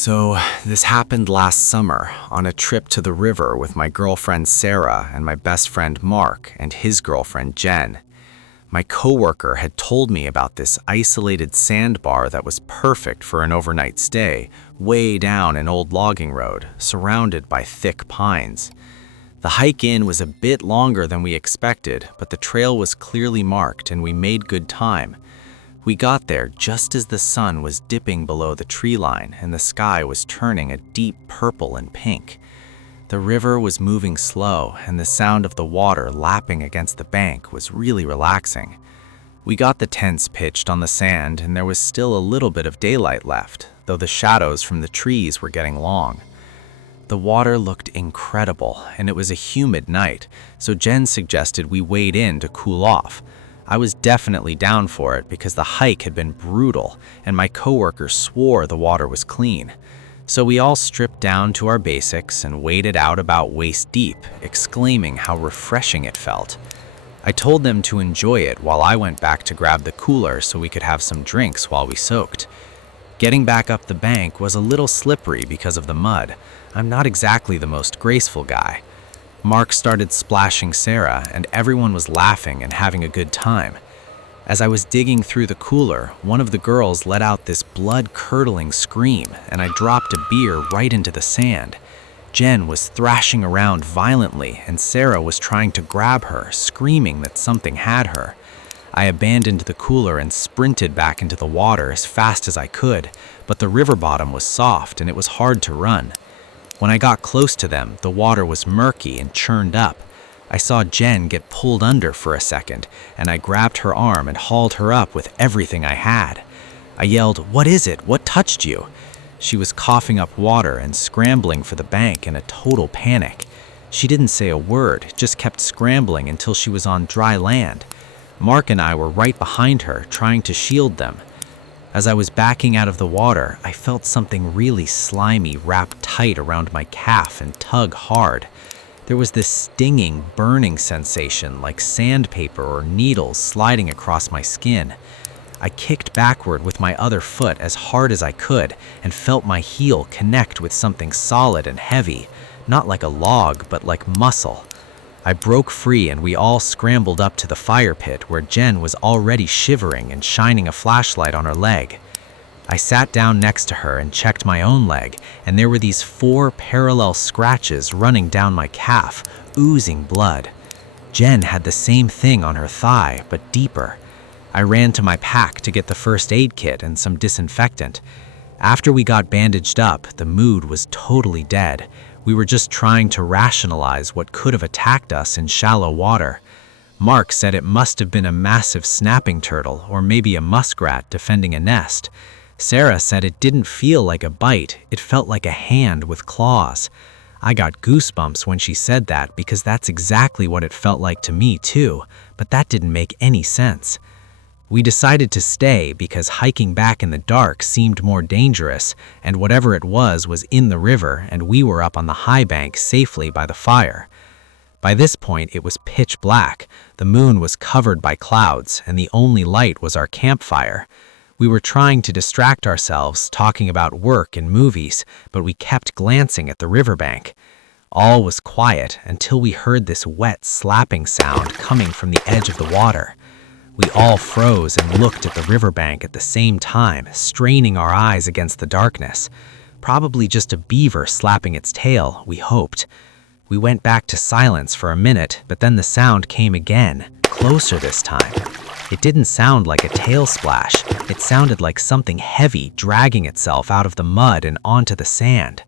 So, this happened last summer on a trip to the river with my girlfriend Sarah and my best friend Mark and his girlfriend Jen. My coworker had told me about this isolated sandbar that was perfect for an overnight stay, way down an old logging road, surrounded by thick pines. The hike in was a bit longer than we expected, but the trail was clearly marked and we made good time. We got there just as the sun was dipping below the tree line and the sky was turning a deep purple and pink. The river was moving slow and the sound of the water lapping against the bank was really relaxing. We got the tents pitched on the sand and there was still a little bit of daylight left, though the shadows from the trees were getting long. The water looked incredible and it was a humid night, so Jen suggested we wade in to cool off. I was definitely down for it because the hike had been brutal and my coworker swore the water was clean. So we all stripped down to our basics and waded out about waist deep, exclaiming how refreshing it felt. I told them to enjoy it while I went back to grab the cooler so we could have some drinks while we soaked. Getting back up the bank was a little slippery because of the mud. I'm not exactly the most graceful guy. Mark started splashing Sarah, and everyone was laughing and having a good time. As I was digging through the cooler, one of the girls let out this blood-curdling scream, and I dropped a beer right into the sand. Jen was thrashing around violently, and Sarah was trying to grab her, screaming that something had her. I abandoned the cooler and sprinted back into the water as fast as I could, but the river bottom was soft and it was hard to run. When I got close to them, the water was murky and churned up. I saw Jen get pulled under for a second, and I grabbed her arm and hauled her up with everything I had. I yelled, "What is it? What touched you?" She was coughing up water and scrambling for the bank in a total panic. She didn't say a word, just kept scrambling until she was on dry land. Mark and I were right behind her, trying to shield them. As I was backing out of the water, I felt something really slimy wrap tight around my calf and tug hard. There was this stinging, burning sensation like sandpaper or needles sliding across my skin. I kicked backward with my other foot as hard as I could and felt my heel connect with something solid and heavy, not like a log, but like muscle. I broke free and we all scrambled up to the fire pit where Jen was already shivering and shining a flashlight on her leg. I sat down next to her and checked my own leg, and there were these 4 parallel scratches running down my calf, oozing blood. Jen had the same thing on her thigh, but deeper. I ran to my pack to get the first aid kit and some disinfectant. After we got bandaged up, the mood was totally dead. We were just trying to rationalize what could have attacked us in shallow water. Mark said it must have been a massive snapping turtle or maybe a muskrat defending a nest. Sarah said it didn't feel like a bite, it felt like a hand with claws. I got goosebumps when she said that because that's exactly what it felt like to me too, but that didn't make any sense. We decided to stay because hiking back in the dark seemed more dangerous, and whatever it was in the river and we were up on the high bank safely by the fire. By this point it was pitch black, the moon was covered by clouds, and the only light was our campfire. We were trying to distract ourselves, talking about work and movies, but we kept glancing at the riverbank. All was quiet until we heard this wet slapping sound coming from the edge of the water. We all froze and looked at the riverbank at the same time, straining our eyes against the darkness. Probably just a beaver slapping its tail, we hoped. We went back to silence for a minute, but then the sound came again, closer this time. It didn't sound like a tail splash. It sounded like something heavy dragging itself out of the mud and onto the sand.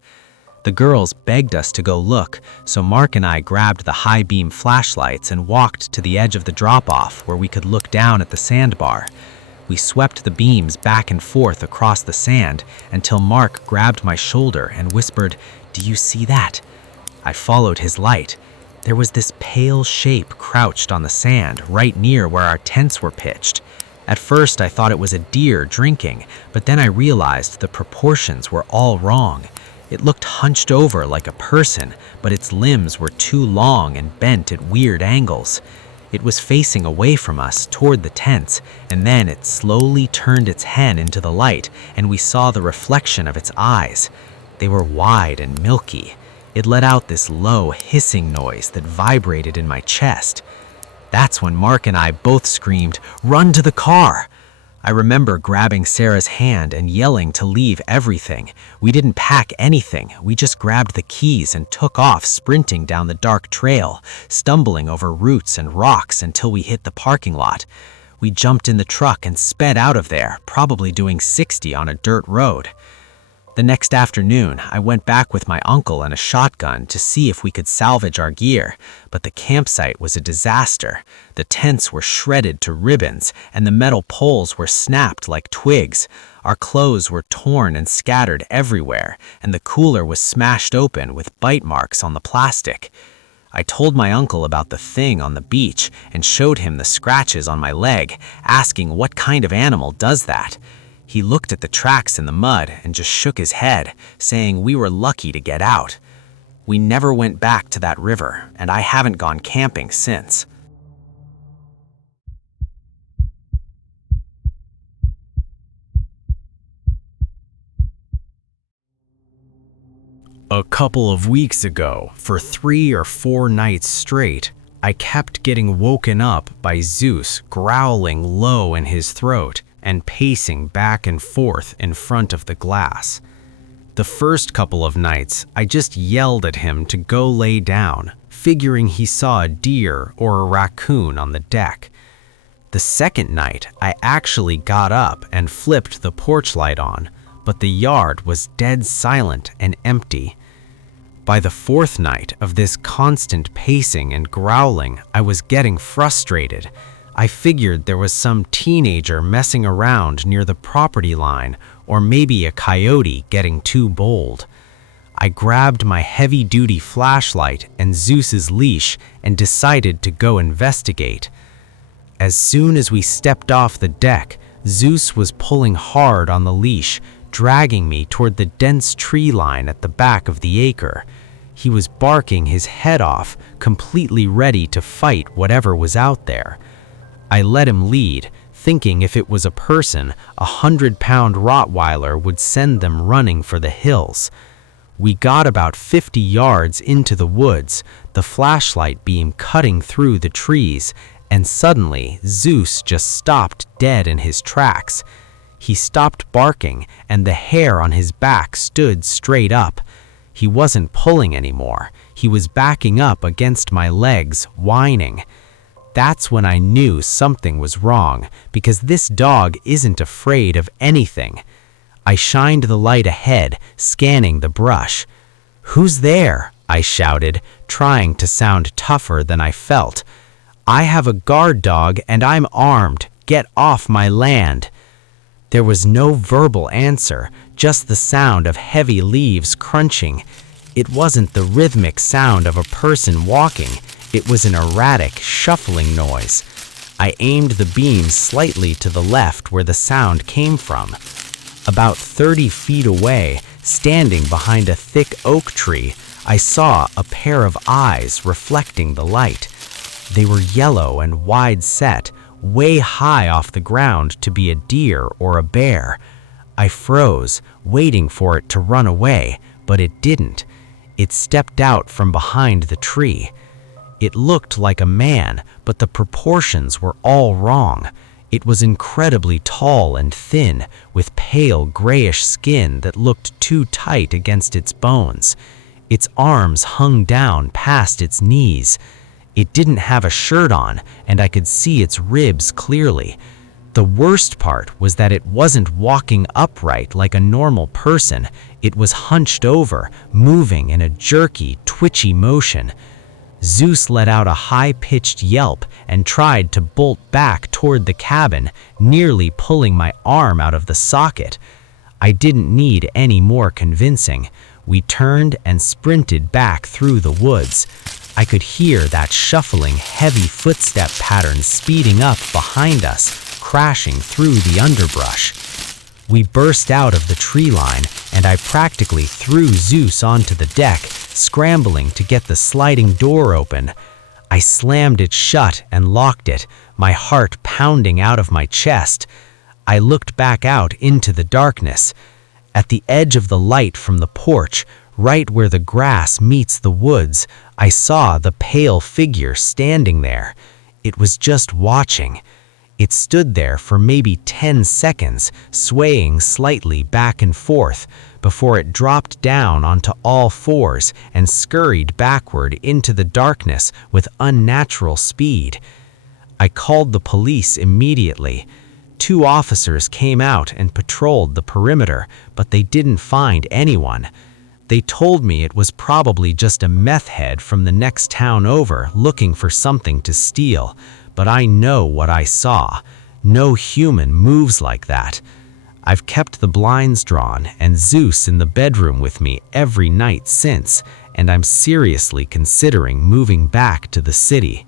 The girls begged us to go look, so Mark and I grabbed the high-beam flashlights and walked to the edge of the drop-off where we could look down at the sandbar. We swept the beams back and forth across the sand until Mark grabbed my shoulder and whispered, "Do you see that?" I followed his light. There was this pale shape crouched on the sand right near where our tents were pitched. At first I thought it was a deer drinking, but then I realized the proportions were all wrong. It looked hunched over like a person, but its limbs were too long and bent at weird angles. It was facing away from us toward the tents, and then it slowly turned its head into the light, and we saw the reflection of its eyes. They were wide and milky. It let out this low, hissing noise that vibrated in my chest. That's when Mark and I both screamed, "Run to the car!" I remember grabbing Sarah's hand and yelling to leave everything. We didn't pack anything. We just grabbed the keys and took off, sprinting down the dark trail, stumbling over roots and rocks until we hit the parking lot. We jumped in the truck and sped out of there, probably doing 60 on a dirt road. The next afternoon, I went back with my uncle and a shotgun to see if we could salvage our gear, but the campsite was a disaster. The tents were shredded to ribbons, and the metal poles were snapped like twigs. Our clothes were torn and scattered everywhere, and the cooler was smashed open with bite marks on the plastic. I told my uncle about the thing on the beach and showed him the scratches on my leg, asking what kind of animal does that. He looked at the tracks in the mud and just shook his head, saying we were lucky to get out. We never went back to that river, and I haven't gone camping since. A couple of weeks ago, for 3 or 4 nights straight, I kept getting woken up by Zeus growling low in his throat and pacing back and forth in front of the glass. The first couple of nights, I just yelled at him to go lay down, figuring he saw a deer or a raccoon on the deck. The second night, I actually got up and flipped the porch light on, but the yard was dead silent and empty. By the fourth night of this constant pacing and growling, I was getting frustrated. I figured there was some teenager messing around near the property line, or maybe a coyote getting too bold. I grabbed my heavy-duty flashlight and Zeus's leash and decided to go investigate. As soon as we stepped off the deck, Zeus was pulling hard on the leash, dragging me toward the dense tree line at the back of the acre. He was barking his head off, completely ready to fight whatever was out there. I let him lead, thinking if it was a person, a 100-pound Rottweiler would send them running for the hills. We got about 50 yards into the woods, the flashlight beam cutting through the trees, and suddenly Zeus just stopped dead in his tracks. He stopped barking, and the hair on his back stood straight up. He wasn't pulling anymore. He was backing up against my legs, whining. That's when I knew something was wrong, because this dog isn't afraid of anything. I shined the light ahead, scanning the brush. "Who's there?" I shouted, trying to sound tougher than I felt. "I have a guard dog and I'm armed. Get off my land." There was no verbal answer, just the sound of heavy leaves crunching. It wasn't the rhythmic sound of a person walking. It was an erratic, shuffling noise. I aimed the beam slightly to the left where the sound came from. About 30 feet away, standing behind a thick oak tree, I saw a pair of eyes reflecting the light. They were yellow and wide-set, way high off the ground to be a deer or a bear. I froze, waiting for it to run away, but it didn't. It stepped out from behind the tree. It looked like a man, but the proportions were all wrong. It was incredibly tall and thin, with pale grayish skin that looked too tight against its bones. Its arms hung down past its knees. It didn't have a shirt on, and I could see its ribs clearly. The worst part was that it wasn't walking upright like a normal person. It was hunched over, moving in a jerky, twitchy motion. Zeus let out a high-pitched yelp and tried to bolt back toward the cabin, nearly pulling my arm out of the socket. I didn't need any more convincing. We turned and sprinted back through the woods. I could hear that shuffling, heavy footstep pattern speeding up behind us, crashing through the underbrush. We burst out of the tree line, and I practically threw Zeus onto the deck, scrambling to get the sliding door open. I slammed it shut and locked it, my heart pounding out of my chest. I looked back out into the darkness. At the edge of the light from the porch, right where the grass meets the woods, I saw the pale figure standing there. It was just watching. It stood there for maybe 10 seconds, swaying slightly back and forth, before it dropped down onto all fours and scurried backward into the darkness with unnatural speed. I called the police immediately. 2 officers came out and patrolled the perimeter, but they didn't find anyone. They told me it was probably just a meth head from the next town over looking for something to steal, but I know what I saw. No human moves like that. I've kept the blinds drawn and Zeus in the bedroom with me every night since, and I'm seriously considering moving back to the city.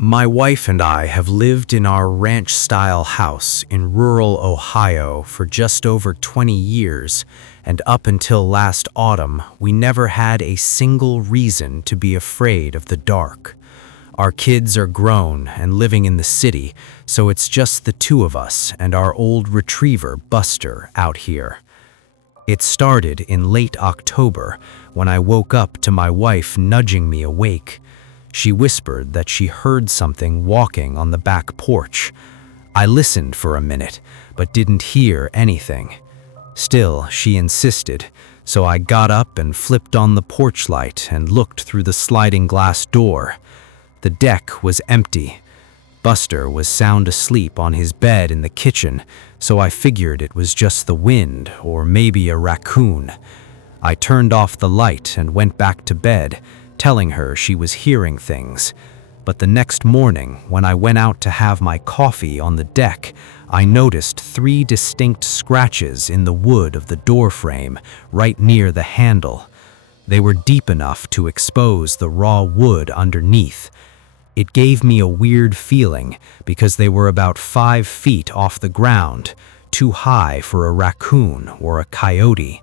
My wife and I have lived in our ranch-style house in rural Ohio for just over 20 years, and up until last autumn, we never had a single reason to be afraid of the dark. Our kids are grown and living in the city, so it's just the 2 of us and our old retriever, Buster, out here. It started in late October when I woke up to my wife nudging me awake. She whispered that she heard something walking on the back porch. I listened for a minute, but didn't hear anything. Still, she insisted, so I got up and flipped on the porch light and looked through the sliding glass door. The deck was empty. Buster was sound asleep on his bed in the kitchen, so I figured it was just the wind or maybe a raccoon. I turned off the light and went back to bed, telling her she was hearing things. But the next morning, when I went out to have my coffee on the deck, I noticed 3 distinct scratches in the wood of the door frame, right near the handle. They were deep enough to expose the raw wood underneath. It gave me a weird feeling because they were about 5 feet off the ground, too high for a raccoon or a coyote.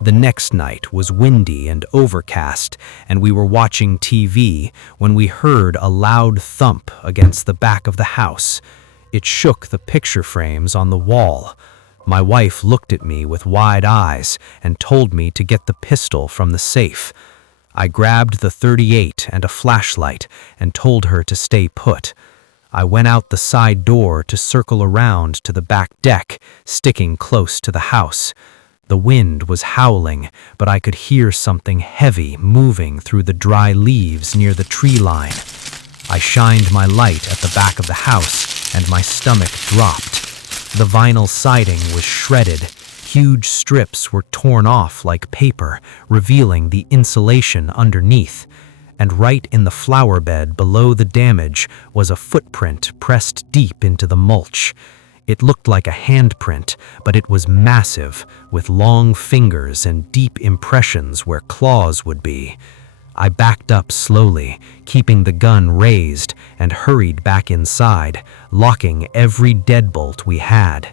The next night was windy and overcast, and we were watching TV when we heard a loud thump against the back of the house. It shook the picture frames on the wall. My wife looked at me with wide eyes and told me to get the pistol from the safe. I grabbed the .38 and a flashlight and told her to stay put. I went out the side door to circle around to the back deck, sticking close to the house. The wind was howling, but I could hear something heavy moving through the dry leaves near the tree line. I shined my light at the back of the house, and my stomach dropped. The vinyl siding was shredded. Huge strips were torn off like paper, revealing the insulation underneath. And right in the flower bed below the damage was a footprint pressed deep into the mulch. It looked like a handprint, but it was massive, with long fingers and deep impressions where claws would be. I backed up slowly, keeping the gun raised, and hurried back inside, locking every deadbolt we had.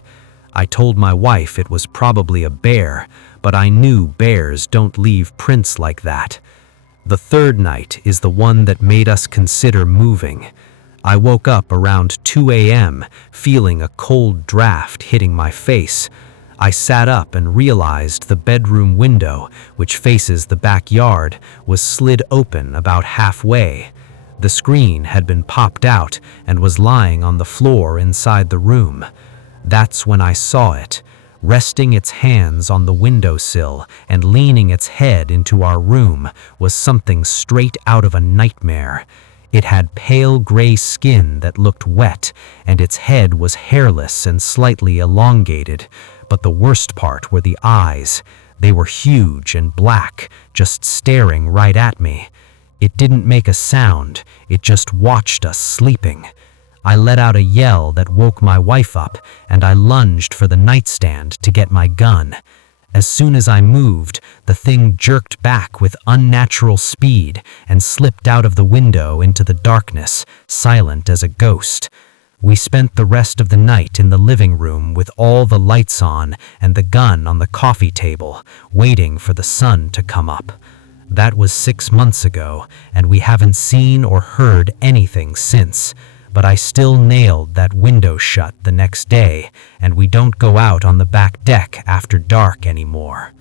I told my wife it was probably a bear, but I knew bears don't leave prints like that. The 3rd night is the one that made us consider moving. I woke up around 2 a.m., feeling a cold draft hitting my face. I sat up and realized the bedroom window, which faces the backyard, was slid open about halfway. The screen had been popped out and was lying on the floor inside the room. That's when I saw it, resting its hands on the windowsill and leaning its head into our room, was something straight out of a nightmare. It had pale gray skin that looked wet, and its head was hairless and slightly elongated. But the worst part were the eyes. They were huge and black, just staring right at me. It didn't make a sound, it just watched us sleeping. I let out a yell that woke my wife up, and I lunged for the nightstand to get my gun. As soon as I moved, the thing jerked back with unnatural speed and slipped out of the window into the darkness, silent as a ghost. We spent the rest of the night in the living room with all the lights on and the gun on the coffee table, waiting for the sun to come up. That was 6 months ago, and we haven't seen or heard anything since. But I still nailed that window shut the next day, and we don't go out on the back deck after dark anymore.